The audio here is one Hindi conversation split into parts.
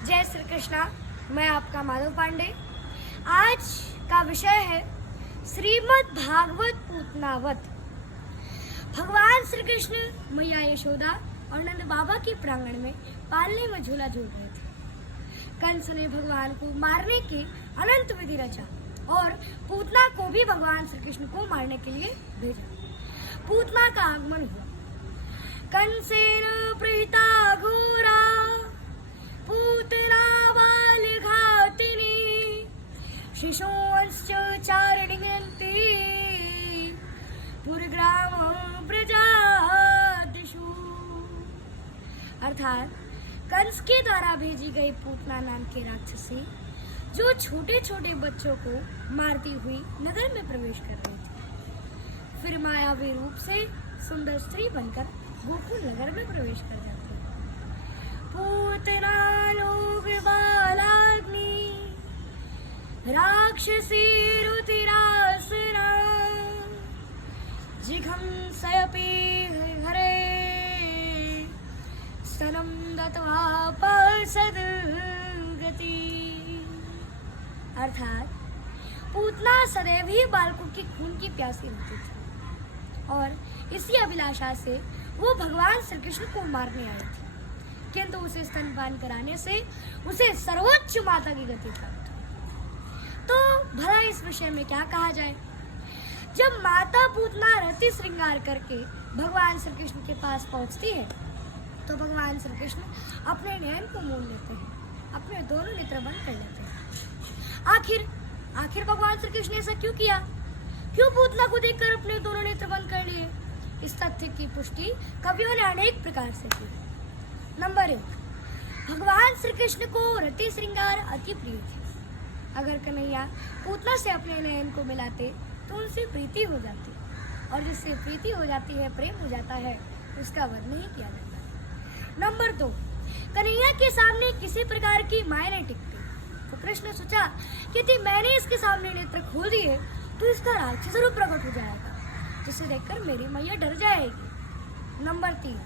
जय श्री कृष्णा। मैं आपका माधव पांडे। आज का विषय है श्रीमद् भागवत पूतनावत। भगवान श्री कृष्ण मैया यशोदा और नंद बाबा के प्रांगण में पालने में झूला झूल रहे थे। कंस ने भगवान को मारने की अनंत विधि रचा और पूतना को भी भगवान श्री कृष्ण को मारने के लिए भेजा। पूतना का आगमन हुआ। कंसेन प्रीता घोरा पूतना बाल घातिनी शिशोंश्च चारणिगन्ति पुरग्राम प्रजादिषु। अर्थात कंस के द्वारा भेजी गई पूतना नाम की राक्षसी जो छोटे छोटे बच्चों को मारती हुई नगर में प्रवेश कर रही थी, फिर मायावी रूप से सुंदर स्त्री बनकर गोकुल नगर में प्रवेश कर जाती है। पूतना लोग बालाग्नि राक्षसी रुतिरासना जिघंसयपि हरे स्तनं दत्वा पार्षद गति। अर्थात पूतना सदैव ही बालकों की खून की प्यासी रहती थी और इसी अभिलाषा से वो भगवान श्री कृष्ण को मारने आई थी, किंतु उसे स्तनपान कराने से उसे सर्वोच्च माता की गति प्राप्त हुई। तो भला इस विषय में क्या कहा जाए। जब माता पूतना रति श्रृंगार करके भगवान श्री कृष्ण के पास पहुंचती है तो भगवान श्री कृष्ण अपने नयन को मोड़ लेते हैं, अपने दोनों नेत्र बंद कर लेते हैं। आखिर भगवान श्री कृष्ण ने ऐसा क्यों किया? क्यों पूतना को देखकर अपने दोनों नेत्र बंद कर लिए? इस तथ्य की पुष्टि कवियों ने अनेक प्रकार से की। नंबर 1, भगवान श्री कृष्ण को रति श्रृंगार अति प्रिय थे। अगर कन्हैया पूतना से अपने नयन को मिलाते तो उनसे प्रीति हो जाती, और जिससे प्रीति हो जाती है, प्रेम हो जाता है, उसका वध नहीं किया जाता। नंबर 2, कन्हैया के सामने किसी प्रकार की माया नहीं टिकती, तो कृष्ण ने सोचा कि यदि मैंने इसके सामने नेत्र खोल दिए तो इसका राक्षस रूप प्रकट हो जाएगा, जिसे देखकर मेरी मैया डर जाएगी। नंबर 3,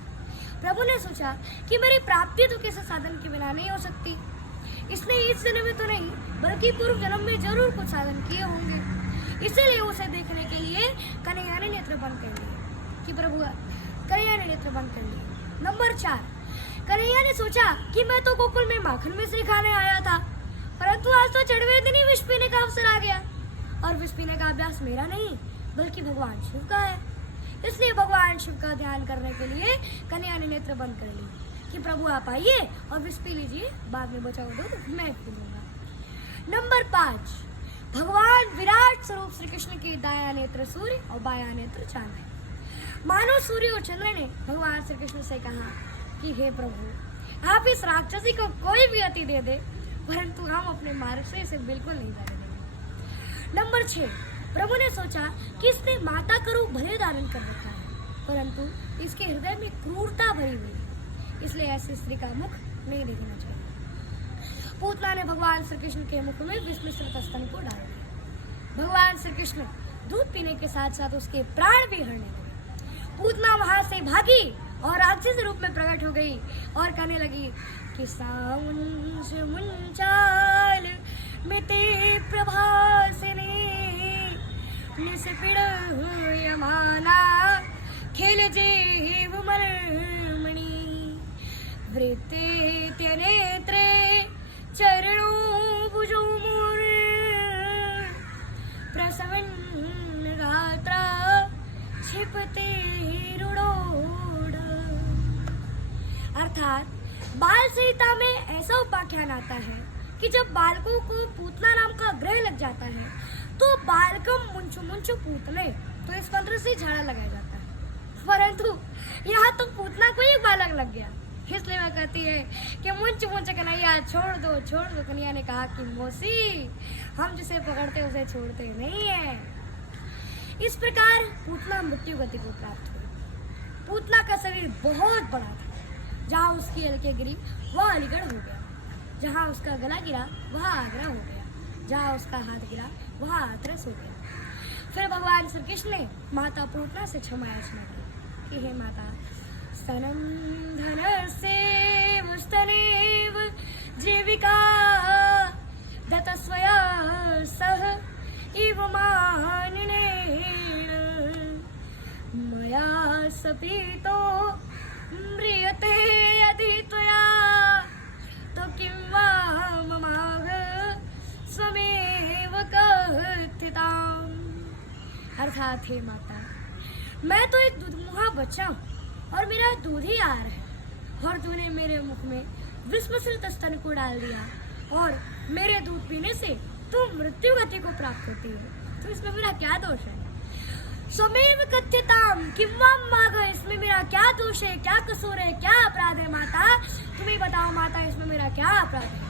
प्रभु ने सोचा कि मेरी प्राप्ति तो किसी साधन के बिना नहीं हो सकती। इसने इस जन्म में तो नहीं बल्कि पूर्व जन्म में जरूर कुछ साधन किए होंगे, इसीलिए उसे देखने के लिए कन्हैया ने नेत्र बंद कर लिए। कन्हैया ने नेत्र बंद कर लिए। नंबर 4, कन्हैया ने सोचा कि मैं तो गोकुल में माखन मिश्री खाने आया था, परंतु आज तो चढ़वे दिन ही विष पीने का अवसर आ गया, और विष पीने का अभ्यास मेरा नहीं बल्कि भगवान शिव का है। इसलिए भगवान शिव का ध्यान करने के लिए कन्हैया ने नेत्र बंद कर लिए कि प्रभु आप आइए और विष पी लीजिए, बाद में बचा दो तो मैं पी लूंगा। नंबर 5, भगवान विराट स्वरूप श्री कृष्ण की दाया नेत्र सूर्य और बाया नेत्र चांद है। मानो सूर्य और चंद्र ने भगवान श्री कृष्ण से कहा कि हे प्रभु, आप इस राक्षसी को कोई भी अति दे दे, परंतु हम अपने मार्ग से इसे बिल्कुल नहीं जाने देंगे। नंबर 6, प्रभु ने सोचा कि इसने माता का रूप भले धारण कर रखा है, परंतु इसके हृदय में क्रूरता भरी हुई है, इसलिए ऐसी स्त्री का मुख नहीं देखना चाहिए। पूतना ने भगवान श्री कृष्ण के मुख में विष मिश्रित स्तन को डाल दिया। भगवान श्री कृष्ण दूध पीने के साथ साथ उसके प्राण भी हरने लगे। पूतना वहां से भागी और राक्षस रूप में प्रकट हो गई और कहने लगी कि सामुंश मुंचाल मिते प्रभासिनी निस्पृह यमाना खेल जेव मर्मणि वृत्ते त्यनेत्रे चरणों भुजो मोर प्रसवन् गात्रा क्षिपते रुडोड। अर्थात बाल संहिता में ऐसा उपाख्यान आता है कि जब बालकों को पूतना नाम का ग्रह लग जाता है तो बालकम मुंचु मुंचु पूतने, तो इस मंत्र से झाड़ा लगाया जाता है, परंतु यहाँ तो पूतना को ही बालक लग गया, इसलिए वह कहती है कि मुंच मुंच कन्हैया छोड़ दो छोड़ दो। कन्हैया ने कहा कि मौसी, हम जिसे पकड़ते उसे छोड़ते नहीं है। इस प्रकार पूतना मृत्यु गति को प्राप्त हुई। पूतना का शरीर बहुत बड़ा था, जहाँ उसकी अलके गिरी वह अलीगढ़ हो गया, जहाँ उसका गला गिरा वह आगरा हो गया, जहाँ उसका हाथ गिरा वह हाथरस हो गया। फिर भगवान श्री कृष्ण ने माता पूतना से क्षमा याचना की कि हे माता, स्तनं धनस्येव स्तनेव जीवे पीतो म्रियते यदि त्वया तो किं वा ममाह स्वमेव कथिताम्। अर्थात हे माता, मैं तो एक दूधमुहा बच्चा हूँ और मेरा दूध ही आ रहा है और तूने मेरे मुख में विस्मसित स्तन को डाल दिया और मेरे दूध पीने से तू मृत्यु गति को प्राप्त होती है, तो इसमें मेरा क्या दोष है? स्वमेव कथ्यताम किंवा माघ, इसमें मेरा क्या दोष है, क्या कसूर है, क्या अपराध है माता? तुम ही बताओ माता, इसमें मेरा क्या अपराध है?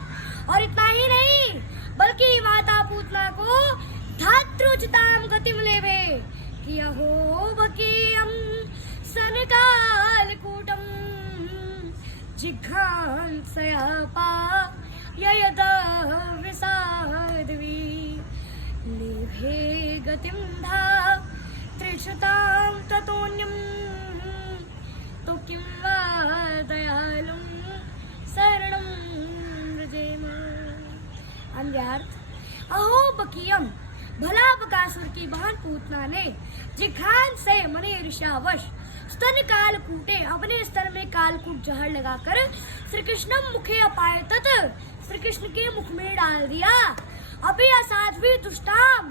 और इतना ही नहीं, बल्कि माता पूतना को धात्रोचिताम गतिम लेवे कि अहो बकीयम सनकालकूटम जिघांसया पाययद विसादवी लेभे गतिम धा त्रिशतां ततोऽन्यं तो किं वा दयालुं शरणं व्रजेम। अन्यार्थ, अहो बकीयम, भला बकासुर की बहन पूतना ने जिघान से मने ईर्ष्यावश स्तन कालकूटे, अपने स्तन में कालकूट जहर लगाकर श्री कृष्ण मुखे अपायतत, श्री कृष्ण के मुख में डाल दिया। अभी असाध्वी दुष्टाम,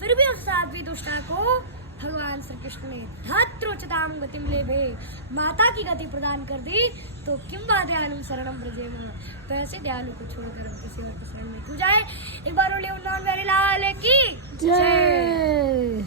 फिर भी उस साध्वी दुष्टा को भगवान श्री कृष्ण ने धात्रोचिताम गतिम लेभे, माता की गति प्रदान कर दी, तो किम वा दयालु शरणम ब्रजेम, तो ऐसे दयालु को छोड़कर हम किसी और के शरण में क्यों जाए। एक बार बोलिए उन्नॉन वेरी लाल की जय।